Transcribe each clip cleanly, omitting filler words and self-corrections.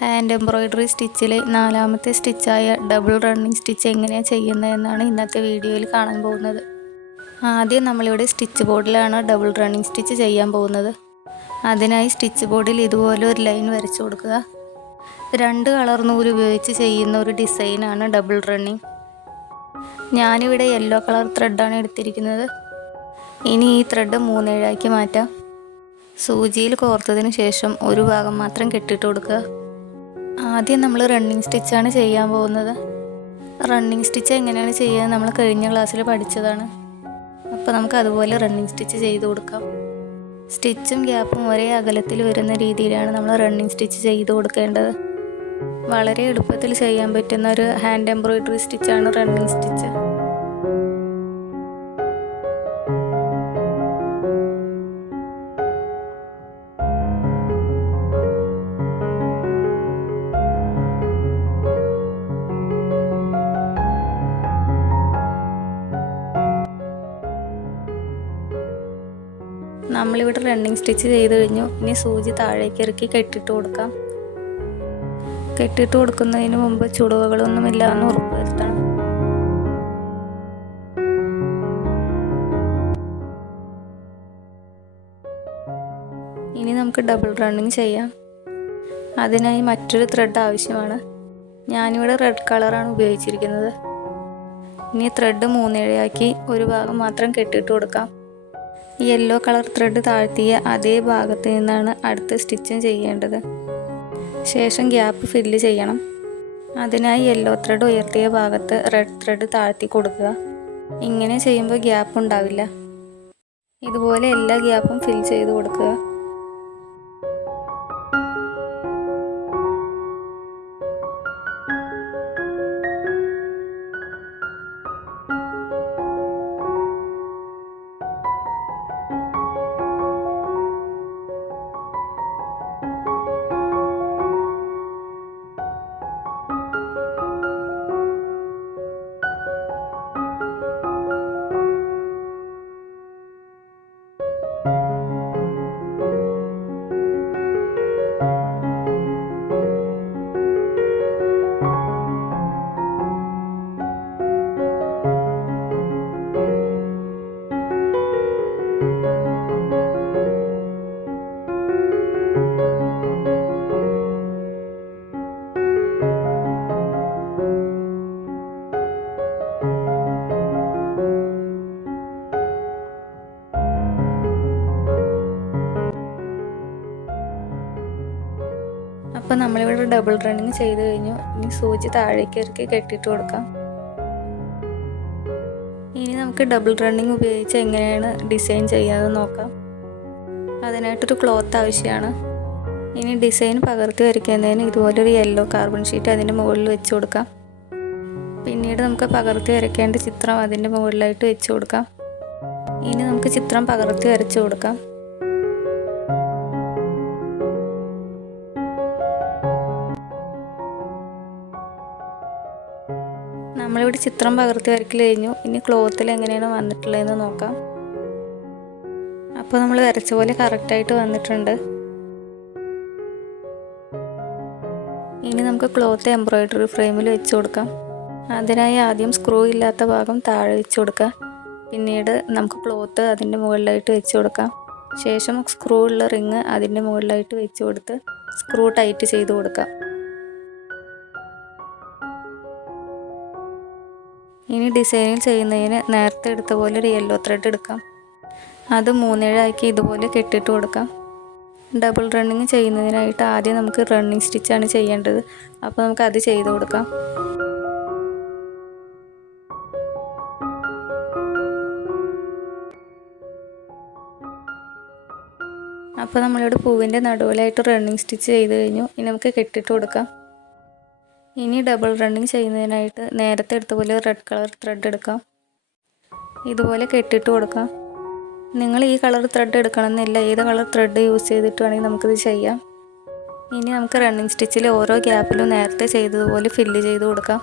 Hand embroidery സ്റ്റിച്ചിൽ നാലാമത്തെ സ്റ്റിച്ചായ double running stitch എങ്ങനെയാണ് ചെയ്യുന്നതെന്നാണ് ഇന്നത്തെ വീഡിയോയിൽ കാണാൻ പോകുന്നത്. ആദ്യം നമ്മളിവിടെ സ്റ്റിച്ച് ബോർഡിലാണ് ഡബിൾ റണ്ണിങ് സ്റ്റിച്ച് ചെയ്യാൻ പോകുന്നത്. അതിനായി സ്റ്റിച്ച് ബോർഡിൽ ഇതുപോലെ ഒരു ലൈൻ വരച്ചു കൊടുക്കുക. 2 കളർ നൂല് ഉപയോഗിച്ച് ചെയ്യുന്ന ഒരു ഡിസൈനാണ് ഡബിൾ റണ്ണിങ്. ഞാനിവിടെ യെല്ലോ കളർ ത്രെഡാണ് എടുത്തിരിക്കുന്നത്. ഇനി ഈ ത്രെഡ് 3/7 ആക്കി മാറ്റാം. സൂചിയിൽ കോർത്തതിന് ശേഷം ഒരു ഭാഗം മാത്രം കെട്ടിട്ട് കൊടുക്കുക. ആദ്യം നമ്മൾ റണ്ണിങ് സ്റ്റിച്ചാണ് ചെയ്യാൻ പോകുന്നത്. റണ്ണിങ് സ്റ്റിച്ച് എങ്ങനെയാണ് ചെയ്യുക നമ്മൾ കഴിഞ്ഞ ക്ലാസ്സിൽ പഠിച്ചതാണ്. അപ്പോൾ നമുക്ക് അതുപോലെ റണ്ണിങ് സ്റ്റിച്ച് ചെയ്ത് കൊടുക്കാം. സ്റ്റിച്ചും ഗ്യാപ്പും ഒരേ അകലത്തിൽ വരുന്ന രീതിയിലാണ് നമ്മൾ റണ്ണിങ് സ്റ്റിച്ച് ചെയ്ത് കൊടുക്കേണ്ടത്. വളരെ എളുപ്പത്തിൽ ചെയ്യാൻ പറ്റുന്ന ഒരു ഹാൻഡ് എംബ്രോയ്ഡറി സ്റ്റിച്ചാണ് റണ്ണിങ് സ്റ്റിച്ച്. നമ്മളിവിടെ റണ്ണിങ് സ്റ്റിച്ച് ചെയ്ത് കഴിഞ്ഞു. ഇനി സൂചി താഴേക്ക് ഇറക്കി കെട്ടിട്ട് കൊടുക്കാം. കെട്ടിട്ട് കൊടുക്കുന്നതിന് മുമ്പ് ചുളിവുകളൊന്നുമില്ല എന്ന് ഉറപ്പ് വരുത്തണം. ഇനി നമുക്ക് ഡബിൾ റണ്ണിങ് ചെയ്യാം. അതിനായി മറ്റൊരു ത്രെഡ് ആവശ്യമാണ്. ഞാനിവിടെ റെഡ് കളറാണ് ഉപയോഗിച്ചിരിക്കുന്നത്. ഇനി ത്രെഡ് 3/7 ആക്കി ഒരു ഭാഗം മാത്രം കെട്ടിട്ട് കൊടുക്കാം. യെല്ലോ കളർ ത്രെഡ് താഴ്ത്തിയ അതേ ഭാഗത്ത് നിന്നാണ് അടുത്ത സ്റ്റിച്ചും ചെയ്യേണ്ടത്. ശേഷം ഗ്യാപ്പ് ഫില്ല് ചെയ്യണം. അതിനായി യെല്ലോ ത്രെഡ് ഉയർത്തിയ ഭാഗത്ത് റെഡ് ത്രെഡ് താഴ്ത്തി കൊടുക്കുക. ഇങ്ങനെ ചെയ്യുമ്പോൾ ഗ്യാപ്പ് ഉണ്ടാവില്ല. ഇതുപോലെ എല്ലാ ഗ്യാപ്പും ഫിൽ ചെയ്ത് കൊടുക്കുക. അപ്പോൾ നമ്മളിവിടെ ഡബിൾ റണ്ണിങ് ചെയ്ത് കഴിഞ്ഞു. ഇനി സൂചി താഴേക്ക് ഇറക്കി കെട്ടിട്ട് കൊടുക്കാം. ഇനി നമുക്ക് ഡബിൾ റണ്ണിങ് ഉപയോഗിച്ച് എങ്ങനെയാണ് ഡിസൈൻ ചെയ്യാമെന്ന് നോക്കാം. അതിനായിട്ടൊരു ക്ലോത്ത് ആവശ്യമാണ്. ഇനി ഡിസൈൻ പകർത്തി വരയ്ക്കുന്നതിന് ഇതുപോലൊരു യെല്ലോ കാർബൺ ഷീറ്റ് അതിൻ്റെ മുകളിൽ വെച്ച് കൊടുക്കാം. പിന്നീട് നമുക്ക് പകർത്തി വരയ്ക്കേണ്ട ചിത്രം അതിൻ്റെ മുകളിലായിട്ട് വെച്ച് കൊടുക്കാം. ഇനി നമുക്ക് ചിത്രം പകർത്തി വരച്ച് കൊടുക്കാം. നമ്മളിവിടെ ചിത്രം പകർത്തി വരയ്ക്കൽ കഴിഞ്ഞു. ഇനി ക്ലോത്തിൽ എങ്ങനെയാണ് വന്നിട്ടുള്ളതെന്ന് നോക്കാം. അപ്പോൾ നമ്മൾ വരച്ച പോലെ കറക്റ്റായിട്ട് വന്നിട്ടുണ്ട്. ഇനി നമുക്ക് ക്ലോത്ത് എംബ്രോയ്ഡറി ഫ്രെയിമിൽ വെച്ച് കൊടുക്കാം. അതിനായി ആദ്യം സ്ക്രൂ ഇല്ലാത്ത ഭാഗം താഴെ വെച്ച് കൊടുക്കാം. പിന്നീട് നമുക്ക് ക്ലോത്ത് അതിൻ്റെ മുകളിലായിട്ട് വെച്ച് കൊടുക്കാം. ശേഷം സ്ക്രൂ ഉള്ള റിങ് അതിൻ്റെ മുകളിലായിട്ട് വെച്ച് കൊടുത്ത് സ്ക്രൂ ടൈറ്റ് ചെയ്ത് കൊടുക്കാം. ഇനി ഡിസൈനിൽ ചെയ്യുന്നതിന് നേരത്തെ എടുത്ത പോലെ ഒരു യെല്ലോ ത്രെഡ് എടുക്കാം. അത് 3/7 ആക്കി ഇതുപോലെ കെട്ടിട്ട് കൊടുക്കാം. ഡബിൾ റണ്ണിങ് ചെയ്യുന്നതിനായിട്ട് ആദ്യം നമുക്ക് റണ്ണിങ് സ്റ്റിച്ചാണ് ചെയ്യേണ്ടത്. അപ്പോൾ നമുക്ക് അത് ചെയ്ത് കൊടുക്കാം. അപ്പോൾ നമ്മളിവിടെ പൂവിൻ്റെ നടുവിലായിട്ട് റണ്ണിങ് സ്റ്റിച്ച് ചെയ്ത് കഴിഞ്ഞു. ഇനി നമുക്ക് കെട്ടിട്ട് കൊടുക്കാം. ഇനി ഡബിൾ റണ്ണിങ് ചെയ്യുന്നതിനായിട്ട് നേരത്തെ എടുത്ത പോലെ റെഡ് കളർ ത്രെഡ് എടുക്കാം. ഇതുപോലെ കെട്ടിട്ട് കൊടുക്കാം. നിങ്ങൾ ഈ കളർ ത്രെഡ് എടുക്കണമെന്നില്ല, ഏത് കളർ ത്രെഡ് യൂസ് ചെയ്തിട്ട് വേണമെങ്കിൽ നമുക്കിത് ചെയ്യാം. ഇനി നമുക്ക് റണ്ണിങ് സ്റ്റിച്ചിൽ ഓരോ ഗ്യാപ്പിലും നേരത്തെ ചെയ്തതുപോലെ ഫില്ല് ചെയ്ത് കൊടുക്കാം.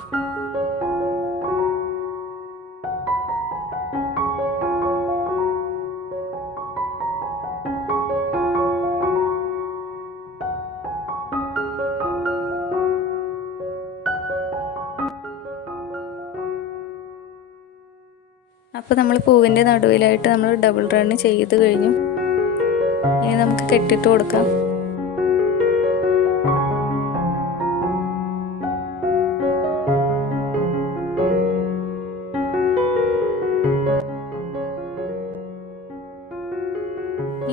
അപ്പോൾ നമ്മൾ പൂവിൻ്റെ നടുവിലായിട്ട് നമ്മൾ ഡബിൾ റണ്ണ് ചെയ്ത് കഴിഞ്ഞു. ഇനി നമുക്ക് കെട്ടിട്ട് കൊടുക്കാം.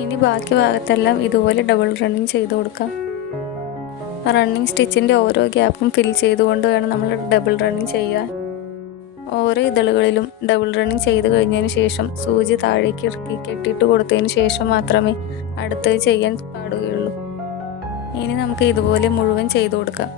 ഇനി ബാക്കി ഭാഗത്തെല്ലാം ഇതുപോലെ ഡബിൾ റണ്ണിങ് ചെയ്ത് കൊടുക്കാം. റണ്ണിങ് സ്റ്റിച്ചിൻ്റെ ഓരോ ഗ്യാപ്പും ഫിൽ ചെയ്തുകൊണ്ട് വേണം നമ്മൾ ഡബിൾ റണ്ണിങ് ചെയ്യാൻ. ഓരോ ഇതളുകളിലും ഡബിൾ റണ്ണിങ് ചെയ്ത് കഴിഞ്ഞതിന് ശേഷം സൂചി താഴേക്ക് ഇറക്കി കെട്ടിയിട്ട് കൊടുത്തതിന് ശേഷം മാത്രമേ അടുത്തത് ചെയ്യാൻ പാടുകയുള്ളൂ. ഇനി നമുക്ക് ഇതുപോലെ മുഴുവൻ ചെയ്ത് കൊടുക്കാം.